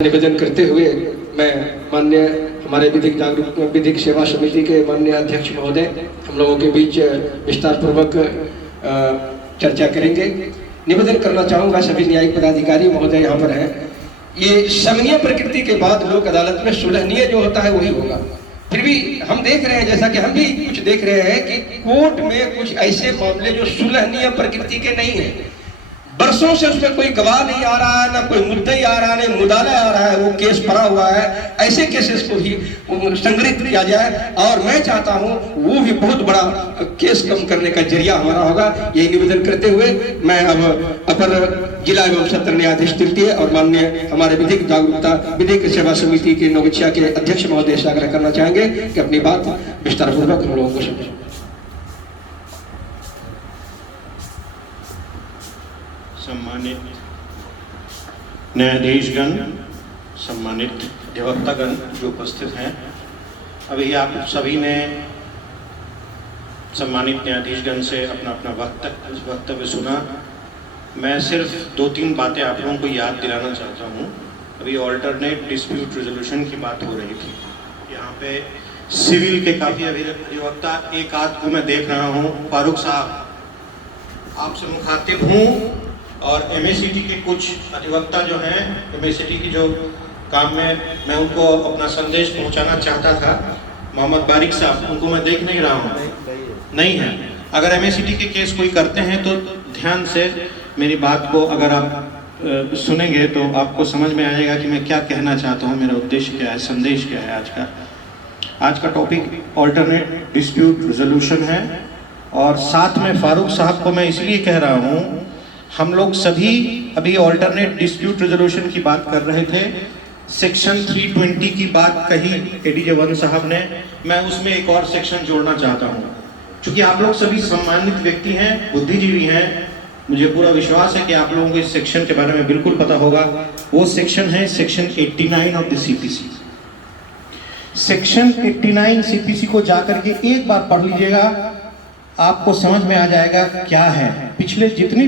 निवेदन करते हुए मैं माननीय हमारे विधिक सेवा समिति के माननीय अध्यक्ष महोदय हम लोगों के बीच विस्तार पूर्वक चर्चा करेंगे। निवेदन करना चाहूँगा सभी न्यायिक पदाधिकारी महोदय यहाँ पर हैं। ये समन्वय प्रकृति के बाद लोक अदालत में सुलहनीय जो होता है वही होगा। फिर भी हम देख रहे हैं, जैसा कि हम भी कुछ देख रहे हैं कि कोर्ट में कुछ ऐसे मामले जो सुलहनीय प्रकृति के नहीं है, बरसों से उसमें कोई गवाह नहीं आ रहा है, ना कोई मुद्दई आ रहा है, नहीं मुदाला आ रहा है, वो केस पड़ा हुआ है। ऐसे केसेस को भी संग्रहित किया जाए और मैं चाहता हूँ वो भी बहुत बड़ा केस कम करने का जरिया हमारा होगा। यही निवेदन करते हुए मैं अब अपर जिला एवं सत्र न्यायाधीश तृतीय और माननीय हमारे विधिक सेवा समिति के नवगछिया के अध्यक्ष महोदय से आग्रह करना चाहेंगे कि अपनी बात विस्तार पूर्वक हम लोगों को समझें। सम्मानित न्यायाधीशगण, सम्मानित अधिवक्तागण जो उपस्थित हैं, अभी आप सभी ने सम्मानित न्यायाधीशगण से अपना अपना वक्तव्य सुना। मैं सिर्फ 2-3 बातें आप लोगों को याद दिलाना चाहता हूँ। अभी ऑल्टरनेट डिस्प्यूट रेजोल्यूशन की बात हो रही थी। यहाँ पे सिविल के काफ़ी अधिवक्ता एक आध को मैं देख रहा हूँ। फारूक साहब, आपसे मुखातिब हूँ और एमएसीटी के कुछ अधिवक्ता जो हैं, एमएसीटी की जो काम में मैं उनको अपना संदेश पहुंचाना चाहता था, मोहम्मद बारिक साहब, उनको मैं देख नहीं रहा हूं, नहीं है। अगर एमएसीटी के केस कोई करते हैं तो ध्यान से मेरी बात को अगर आप सुनेंगे तो आपको समझ में आएगा कि मैं क्या कहना चाहता हूं, मेरा उद्देश्य क्या है, संदेश क्या है। आज का टॉपिक ऑल्टरनेट डिस्प्यूट रेजोल्यूशन है और साथ में फारूक साहब को मैं इसलिए कह रहा हूँ, हम लोग सभी अभी ऑल्टरनेट डिस्प्यूट रेजोल्यूशन की बात कर रहे थे। सेक्शन 320 की बात कही एडीजे 1 साहब ने, मैं उसमें एक और सेक्शन जोड़ना चाहता हूं। क्योंकि आप लोग सभी सम्मानित व्यक्ति हैं, बुद्धिजीवी हैं, मुझे पूरा विश्वास है कि आप लोगों को इस सेक्शन के बारे में बिल्कुल पता होगा। वो सेक्शन है section 89 of the CPC. Section 89 CPC को जाकर के एक बार पढ़ लीजिएगा, आपको समझ में आ जाएगा क्या है। पिछले जितनी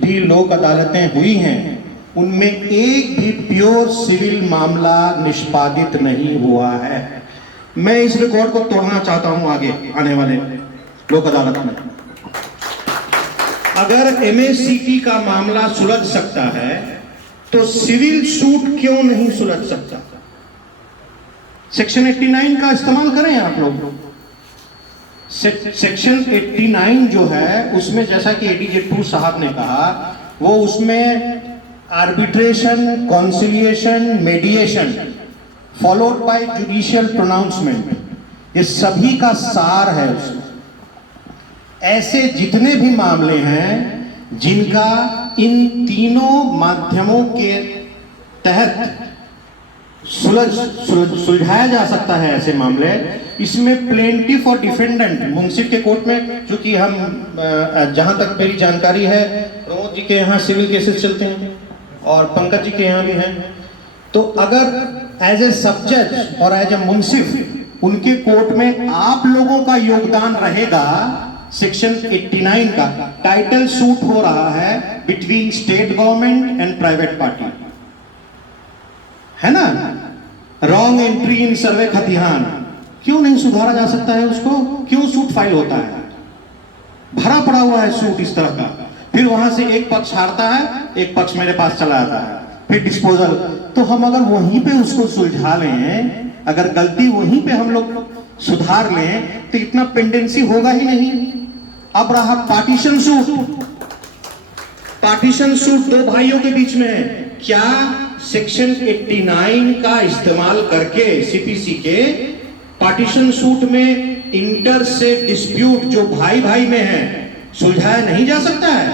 भी लोक अदालतें हुई हैं उनमें एक भी प्योर सिविल मामला निष्पादित नहीं हुआ है। मैं इस रिकॉर्ड को तोड़ना चाहता हूं आगे आने वाले लोक अदालत में। अगर एमएसीटी का मामला सुलझ सकता है तो सिविल सूट क्यों नहीं सुलझ सकता? सेक्शन 89 का इस्तेमाल करें आप लोग। सेक्शन 89 जो है उसमें, जैसा कि एडीजे 2 साहब ने कहा, वो उसमें arbitration, conciliation, मेडिएशन followed by judicial pronouncement, ये सभी का सार है उसमें। ऐसे जितने भी मामले हैं जिनका इन तीनों माध्यमों के तहत सुलझाया जा सकता है, ऐसे मामले इसमें प्लेंटिफ और डिफेंडेंट मुंसिफ के कोर्ट में, चूंकि हम जहां तक मेरी जानकारी है प्रमोद जी के यहाँ सिविल केसेस चलते हैं और पंकज जी के यहाँ भी हैं, तो अगर एज ए सब जज और एज ए मुंसिफ उनके कोर्ट में आप लोगों का योगदान रहेगा, सेक्शन 89 का टाइटल सूट हो रहा है between state government and private party, है ना। रॉन्ग एंट्री इन सर्वे खतिहान क्यों नहीं सुधारा जा सकता है उसको? क्यों सूट फाइल होता है? भरा पड़ा हुआ है सूट इस तरह का। फिर वहां से एक पक्ष हारता है, एक पक्ष मेरे पास चला आता है, फिर डिस्पोजल। तो हम अगर वहीं पे उसको सुलझा लें, अगर गलती वहीं पे हम लोग सुधार लें तो इतना पेंडेंसी होगा ही नहीं। अब रहा पार्टीशन सूट। पार्टीशन सूट दो भाइयों के बीच में है। क्या सेक्शन 89 का इस्तेमाल करके सीपीसी के पार्टीशन सूट में इंटर से डिस्प्यूट जो भाई भाई में है सुलझाया नहीं जा सकता है?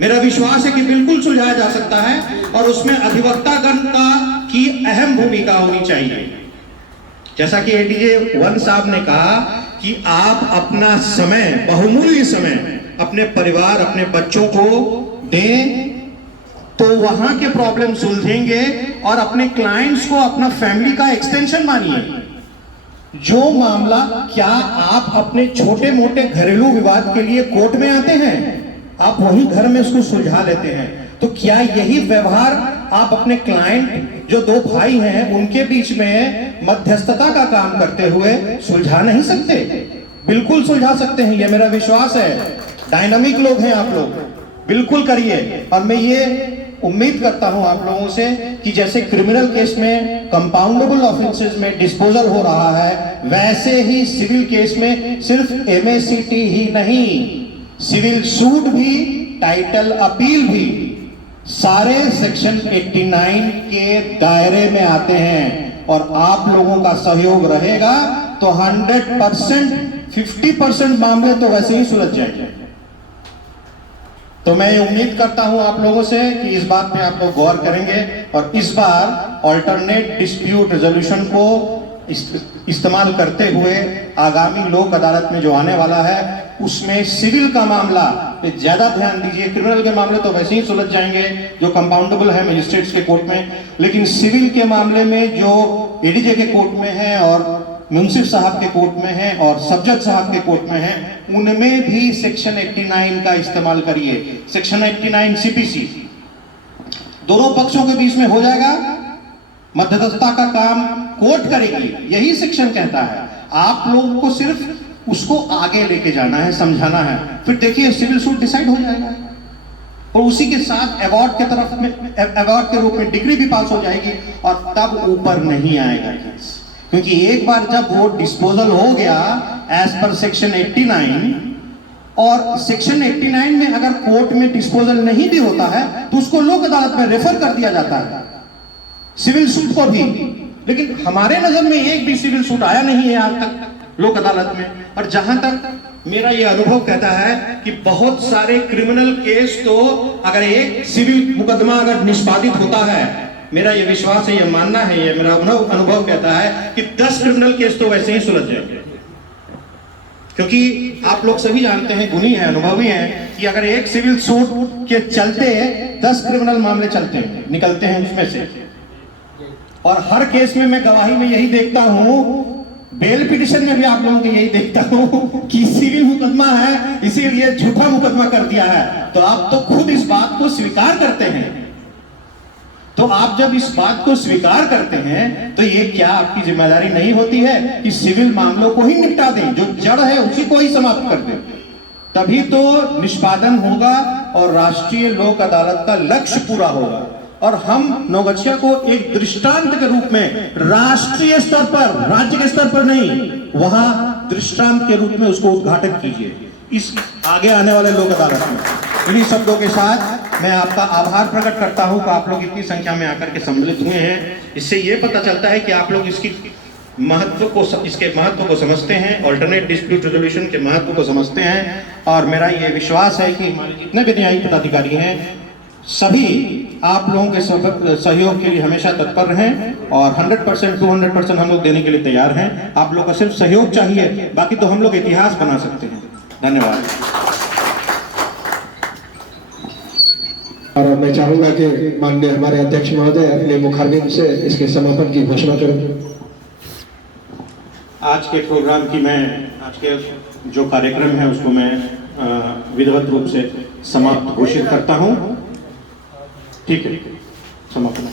मेरा विश्वास है कि बिल्कुल सुलझाया जा सकता है और उसमें अधिवक्तागण की अहम भूमिका होनी चाहिए। जैसा कि एडीजे 1 साहब ने कहा कि आप अपना समय, बहुमूल्य समय अपने परिवार, अपने बच्चों को दें तो वहां के प्रॉब्लम सुलझेंगे और अपने क्लाइंट्स को अपना फैमिली का एक्सटेंशन मानिए। जो मामला, क्या आप अपने छोटे मोटे घरेलू विवाद के लिए कोर्ट में आते हैं? आप वही घर में उसको सुलझा लेते हैं। तो क्या यही व्यवहार आप अपने क्लाइंट जो दो भाई हैं उनके बीच में मध्यस्थता का काम करते हुए सुलझा नहीं सकते? बिल्कुल सुलझा सकते हैं, ये मेरा विश्वास है। डायनामिक लोग हैं आप लोग, बिल्कुल करिए। और मैं ये उम्मीद करता हूं आप लोगों से कि जैसे क्रिमिनल केस में कंपाउंडेबल ऑफेंसेस में डिस्पोजल हो रहा है, वैसे ही सिविल केस में सिर्फ MACT ही नहीं, सिविल सूट भी, टाइटल अपील भी सारे सेक्शन 89 के दायरे में आते हैं। और आप लोगों का सहयोग रहेगा तो 100%, 50% मामले तो वैसे ही सुलझ जाएंगे। तो मैं उम्मीद करता हूं आप लोगों से कि इस बात पे आप लोग गौर करेंगे और इस बार ऑल्टरनेट डिस्प्यूट रेजोल्यूशन को इस्तेमाल करते हुए आगामी लोक अदालत में जो आने वाला है उसमें सिविल का मामला पे ज्यादा ध्यान दीजिए। क्रिमिनल के मामले तो वैसे ही सुलझ जाएंगे जो कंपाउंडेबल है मजिस्ट्रेट्स के कोर्ट में, लेकिन सिविल के मामले में जो ADJ के कोर्ट में है और मुंसिफ साहब के कोर्ट में है और सब जज साहब के कोर्ट में है, उनमें भी सेक्शन 89 का इस्तेमाल करिए। सेक्शन 89 CPC दोनों पक्षों के बीच में हो जाएगा, मध्यस्थता का काम कोर्ट करेगी, यही सेक्शन कहता है। आप लोगों को सिर्फ उसको आगे लेके जाना है, समझाना है, फिर देखिए सिविल सूट डिसाइड हो जाएगा और उसी के साथ अवार्ड के तरफ में, अवार्ड के रूप में डिग्री भी पास हो जाएगी और तब ऊपर नहीं आएगा केस। क्योंकि एक बार जब वो डिस्पोजल हो गया एज पर सेक्शन 89 और सेक्शन 89 में अगर कोर्ट में डिस्पोजल नहीं भी होता है तो उसको लोक अदालत में रेफर कर दिया जाता है, सिविल सूट को भी। लेकिन हमारे नजर में एक भी सिविल सूट आया नहीं है आज तक लोक अदालत में। और जहां तक मेरा यह अनुभव कहता है कि बहुत सारे क्रिमिनल केस तो अगर एक सिविल मुकदमा अगर निष्पादित होता है, मेरा यह विश्वास है, यह मानना है, यह मेरा अनुभव कहता है कि 10 क्रिमिनल केस तो वैसे ही सुलझ जाएंगे। क्योंकि आप लोग सभी जानते हैं, गुणी हैं, अनुभवी हैं कि अगर एक सिविल सूट के चलते 10 क्रिमिनल मामले चलते हैं, निकलते हैं उसमें से। और हर केस में मैं गवाही में यही देखता हूं, बेल पिटिशन में भी आप लोगों को यही देखता हूं कि सिविल मुकदमा है इसीलिए झूठा मुकदमा कर दिया है। तो आप तो खुद इस बात को स्वीकार करते हैं। तो आप जब इस बात को स्वीकार करते हैं तो ये क्या आपकी जिम्मेदारी नहीं होती है कि सिविल मामलों को ही निपटा दें, जो जड़ है उसी को ही समाप्त कर दें? तभी तो निष्पादन होगा और राष्ट्रीय लोक अदालत का लक्ष्य पूरा होगा। और हम नवगछिया को एक दृष्टांत के रूप में राष्ट्रीय स्तर पर, राज्य के स्तर पर नहीं, वहां दृष्टांत के रूप में उसको उद्घाटन कीजिए इस आगे आने वाले लोक अदालत में। इन्हीं शब्दों के साथ मैं आपका आभार प्रकट करता हूं कि आप लोग इतनी संख्या में आकर के सम्मिलित हुए हैं। इससे यह पता चलता है कि आप लोग इसके महत्व को समझते हैं, ऑल्टरनेट डिस्प्यूट रेजोल्यूशन के महत्व को समझते हैं। और मेरा यह विश्वास है कि हमारे जितने भी न्यायिक पदाधिकारी हैं सभी आप लोगों के सहयोग के लिए हमेशा तत्पर रहें और 100%, 200% हम लोग देने के लिए तैयार हैं। आप लोग का सिर्फ सहयोग चाहिए, बाकी तो हम लोग इतिहास बना सकते हैं। धन्यवाद। और मैं चाहूंगा कि माननीय हमारे अध्यक्ष महोदय अपने मुखारबिंद से इसके समापन की घोषणा करें। आज के प्रोग्राम की आज के जो कार्यक्रम है उसको मैं विधिवत रूप से समाप्त घोषित करता हूं। ठीक है, समापन।